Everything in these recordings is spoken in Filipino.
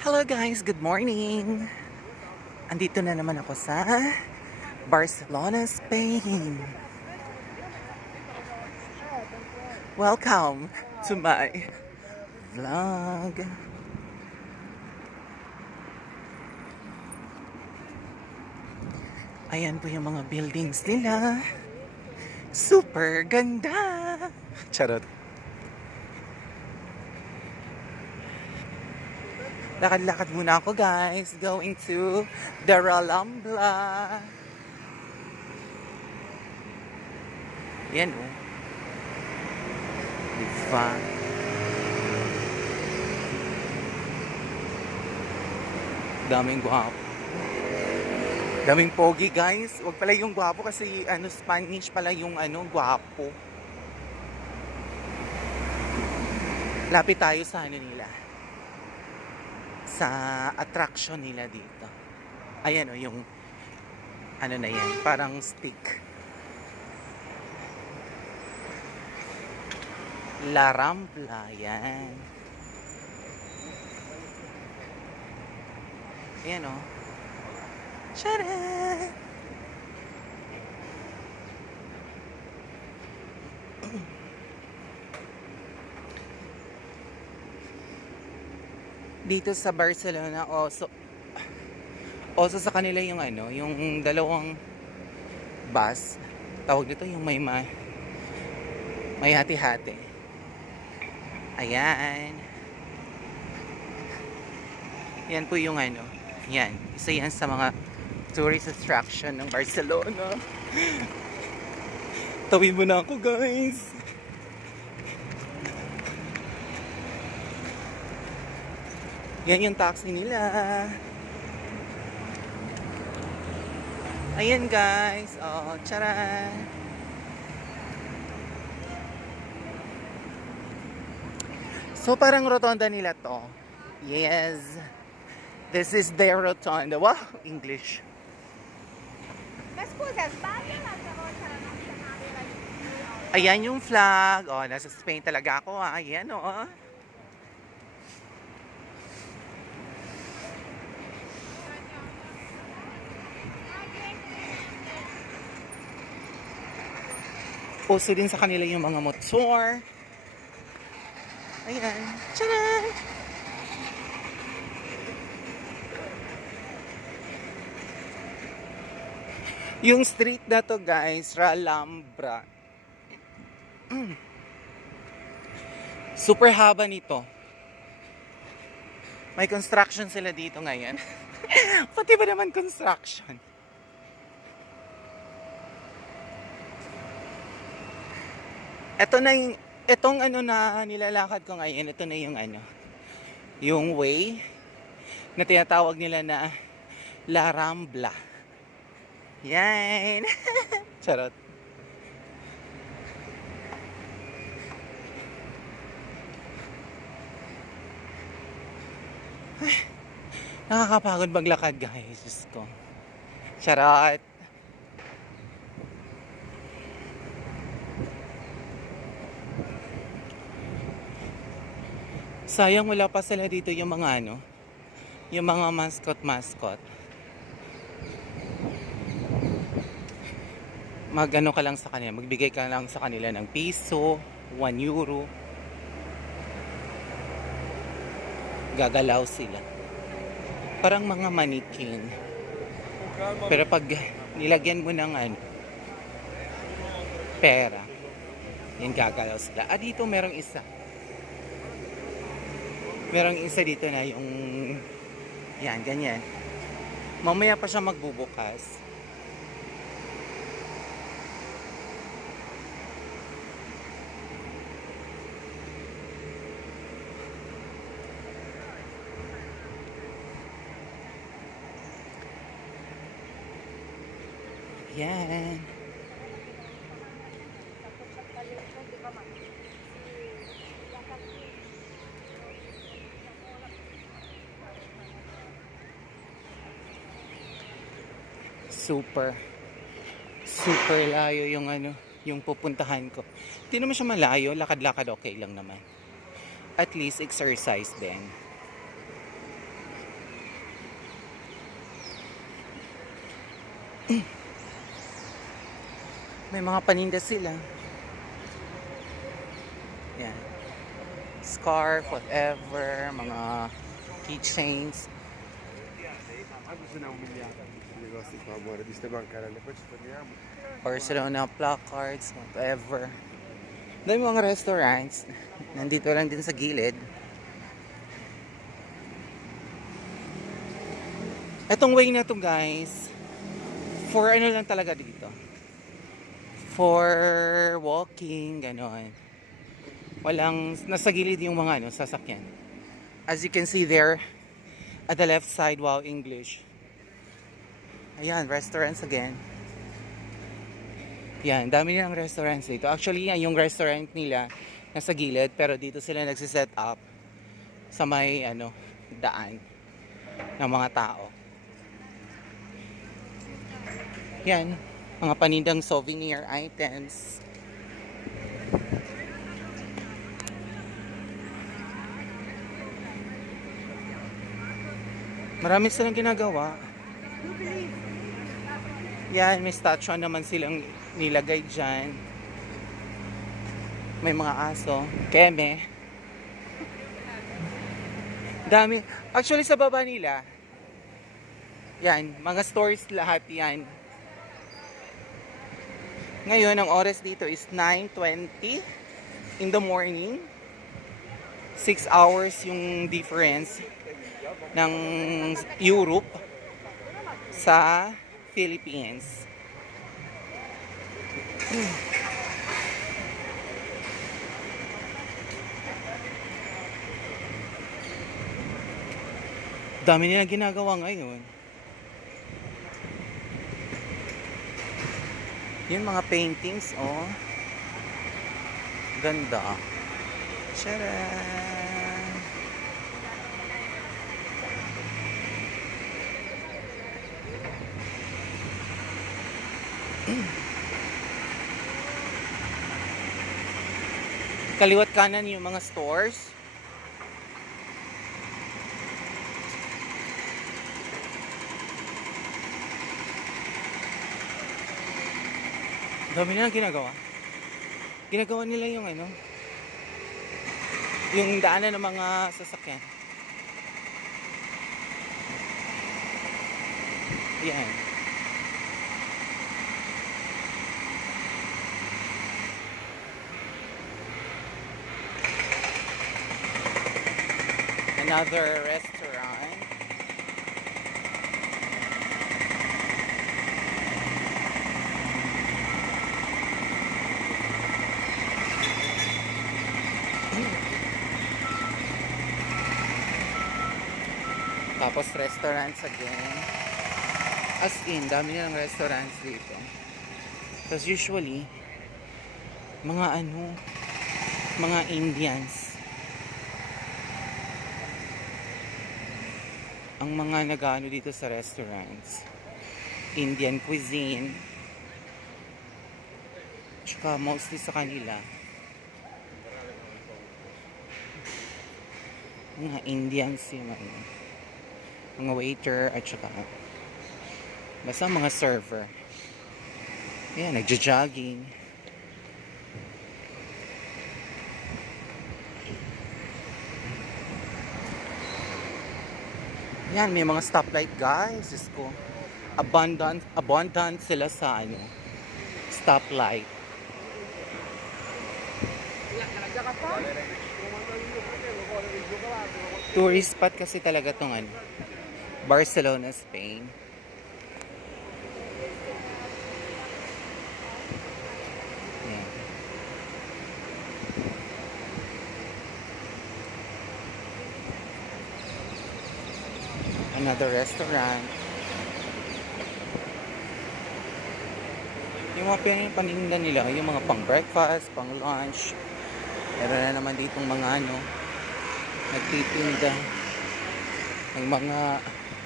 Hello guys, good morning! Andito na naman ako sa Barcelona, Spain. Welcome to my vlog. Ayan po yung mga buildings nila. Super ganda! Charot. Lakad-lakad muna ako guys, going to the Ralambla. Yan oh. Diba? Daming gwapo. Daming pogi guys. Wag pala yung gwapo kasi Spanish pala yung gwapo. Lapit tayo sa nila. Sa attraction nila dito. Ayan o, yung na yan, parang stick. La Rambla, yan. Ayan o. Tcharam! Dito sa Barcelona also sa kanila yung yung dalawang bus, tawag dito yung may hati-hati. Ayan. Yan po yung yan, isa yan sa mga tourist attraction ng Barcelona. Tawid mo na ako guys. Yan yung taxi nila. Ayan guys. Oh, tcharan. So parang rotonda nila to. Yes. This is their rotonda. Wow, English. Ayan yung flag. Oh, nasa Spain talaga ako. Ayan oh. Uso din sa kanila yung mga motor. Ayan. Tcharan! Yung street na to guys, Ralambra. Super haba nito. May construction sila dito ngayon. Pati ba naman construction? Ito na yung, itong na nilalakad ko ngayon, ito na yung yung way na tinatawag nila na La Rambla. Yan. Charot. Nakakapagod maglakad guys, Diyos ko. Charot. Sayang wala pa sila dito yung mga yung mga mascot. Ka lang sa kanila, magbigay ka lang sa kanila ng piso, 1 euro. Gagalaw sila. Parang mga manikin. Pero pag nilagyan mo ng pera, yan gagalaw sila. Dito merong isa. Merong isa dito na yung yan, ganyan. Mamaya pa siya magbubukas. Yan. Super layo yung yung pupuntahan ko. Hindi naman siya malayo, lakad-lakad okay lang naman. At least exercise din. May mga paninda sila. Yan. Scarf, whatever, mga keychains. Barcelona placards, whatever. Dahil mga restaurants, nandito lang din sa gilid. Etong way na to guys, for ano lang talaga dito. For walking, gano'n. Walang, nasa gilid yung mga sasakyan. As you can see there, at the left side, wow, English. Ayan, restaurants again. Yan, dami nilang restaurants dito. Actually, yan yung restaurant nila nasa gilid, pero dito sila nagsiset up sa may daan ng mga tao. Yan, mga panindang souvenir items. Marami silang ginagawa. Yan, may statue naman silang nilagay dyan. May mga aso. Keme. Dami. Actually, sa baba nila, yan, mga stores lahat yan. Ngayon, ang oras dito is 9:20 in the morning. 6 hours yung difference ng Europe sa Philippines. Dami nila ginagawa ngayon. Yung mga paintings, oh. Ganda. Tcharam! Kaliwat kanan yung mga stores. Dami nilang ginagawa. Ginagawa nila yung yung daanan ng mga sasakyan. Yan. Another restaurant. Tapos restaurants again. As in, dami nilang restaurants dito. Because usually, mga mga Indians ang mga nag-ano dito sa restaurants. Indian cuisine. Tsaka mostly sa kanila, mga Indians yung mga waiter at saka basta mga server. Ayan, nagja-jogging. Yan, may mga stoplight guys. Diyos ko. Abundant sila sa stoplight. Tourist spot kasi talaga tong Barcelona, Spain. Yan. Another restaurant. Yung mga paninda nila, yung mga pang breakfast, pang lunch. Meron na naman ditong mga nagtitinda ng mga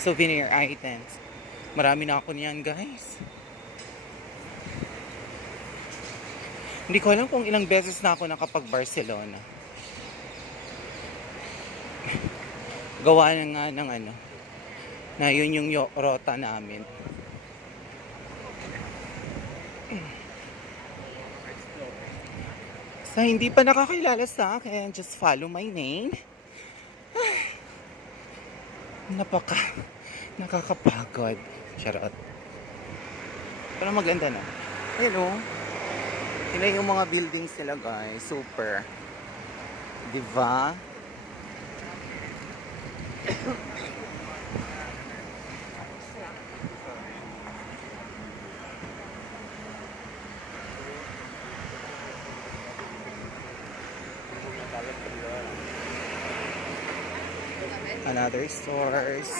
souvenir items. Marami na ako niyan guys. Hindi ko alam kung ilang beses na ako nakapag Barcelona. Gawa na nga ng na yun yung rota namin. Sa hindi pa nakakilala sa akin, just follow my name. Nakakapagod. Charot. Pero maganda na. Ayun o. Tingnan yung mga buildings nila guys. Super. Diba? Another stores.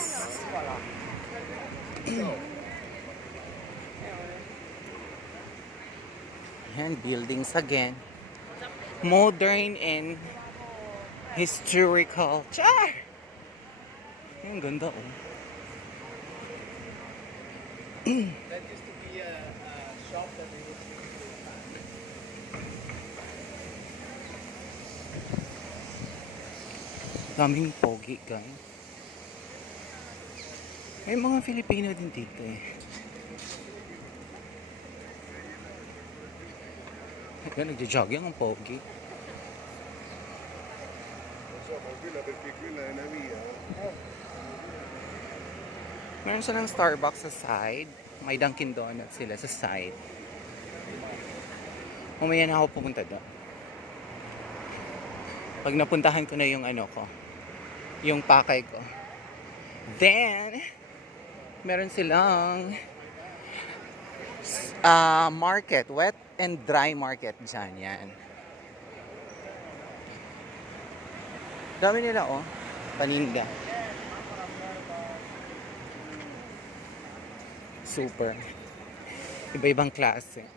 Yan, buildings again. Modern and historical. Char! Ang ganda oh. That used to be a shop that they would Daming pogi guys. May mga Filipino din dito eh. Ayan, nagja-jogging ang pogi. Meron silang Starbucks sa side. May Dunkin Donuts sila sa side. Mamaya na ako pumunta doon. Pag napuntahan ko na yung ano ko, yung pakay ko. Then, meron silang market, wet and dry market dyan, yan. Dami nila oh, paninda. Super. Iba-ibang klase.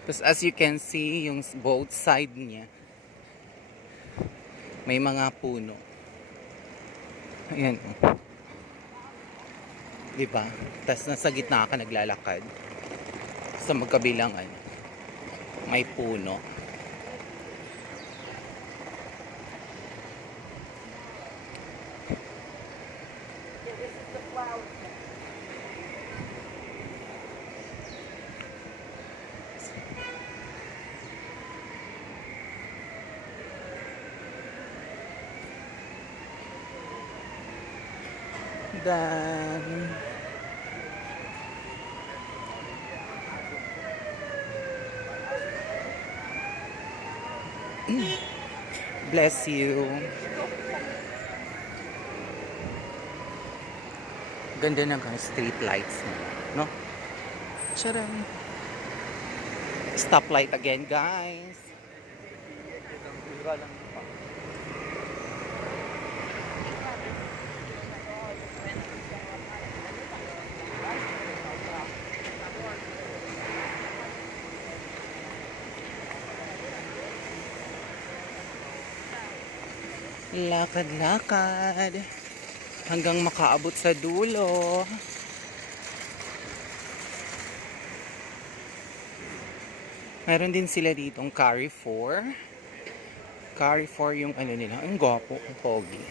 Tapos as you can see, yung both side niya, may mga puno. Ayan oh. Diba? Tapos nasa gitna ka naglalakad. Sa magkabilang ano, may puno. Then bless you. Ganda ng street lights nila, no? Charan. Stoplight again, guys. Lakad-lakad hanggang makaabot sa dulo. Meron din sila ditong Carrefour. Carrefour yung ano nila. Ang gwapo, ang pogi.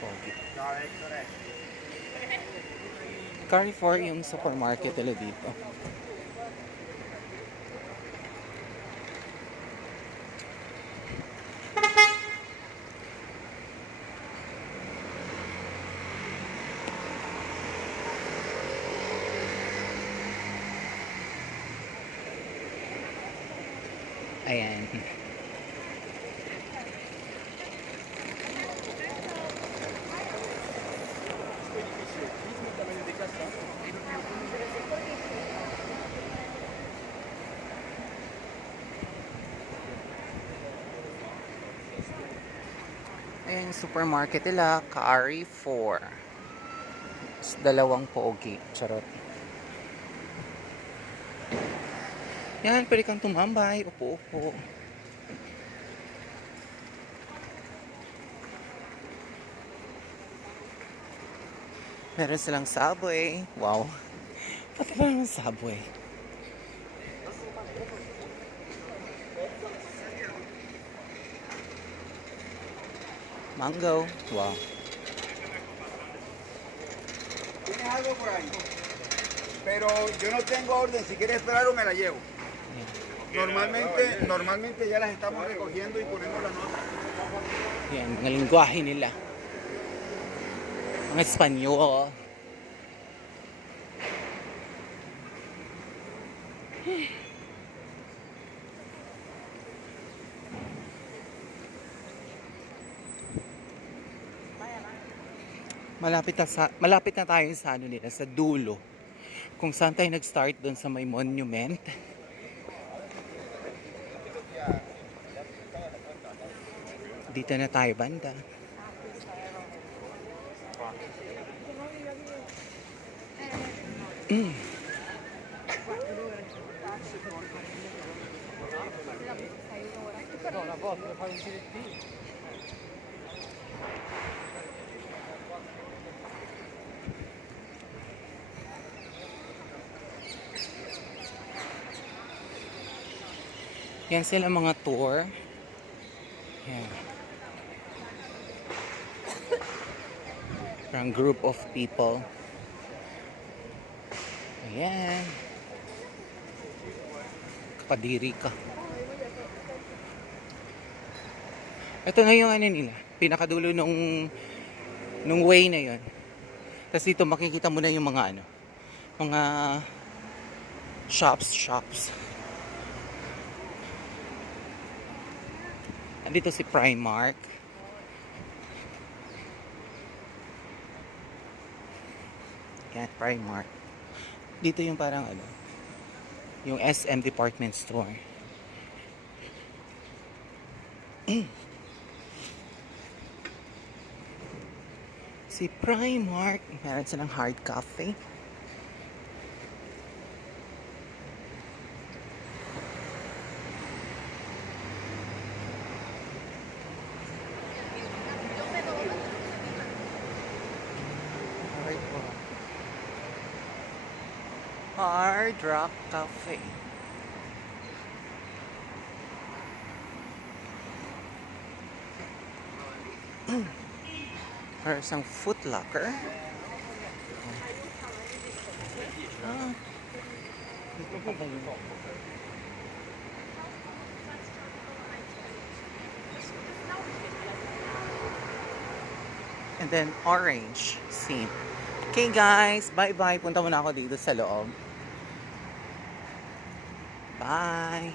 Pogi. Carrefour yung supermarket nila dito. Ayan. Ayan yung supermarket nila, Carrefour. Dalawang pogi. Charot. Yan, pwede kang tumambay. Upo-upo. Meron silang Subway. Wow. Pati ba naman Subway? Mango. Wow. algo por ahí. Pero yo no tengo orden, si quieres esperar o me la llevo. Normalmente ya las estamos recogiendo y ponemos la nota. Yan, mga lingwahe nila. Mga Espanyol. Malapit na tayo sa ano nila, sa dulo. Kung saan tayo nag-start doon sa may monument. Dito na tayo banda. Yan sila mga tour. Yan. Parang group of people. Ayan. Kapadiri ka. Ito na yung ano nila. Pinakadulo nung way na yon. Tapos dito makikita mo na yung mga ano. Mga shops. Andito si Primark. Yan, Primark. Dito yung parang ano, yung SM department store. Si Primark, meron silang hard coffee. Hard Rock Cafe. Or isang Foot Locker. Dito pa ba yun? And then orange scene. Okay guys, bye-bye. Punta muna ako dito sa loob. Bye!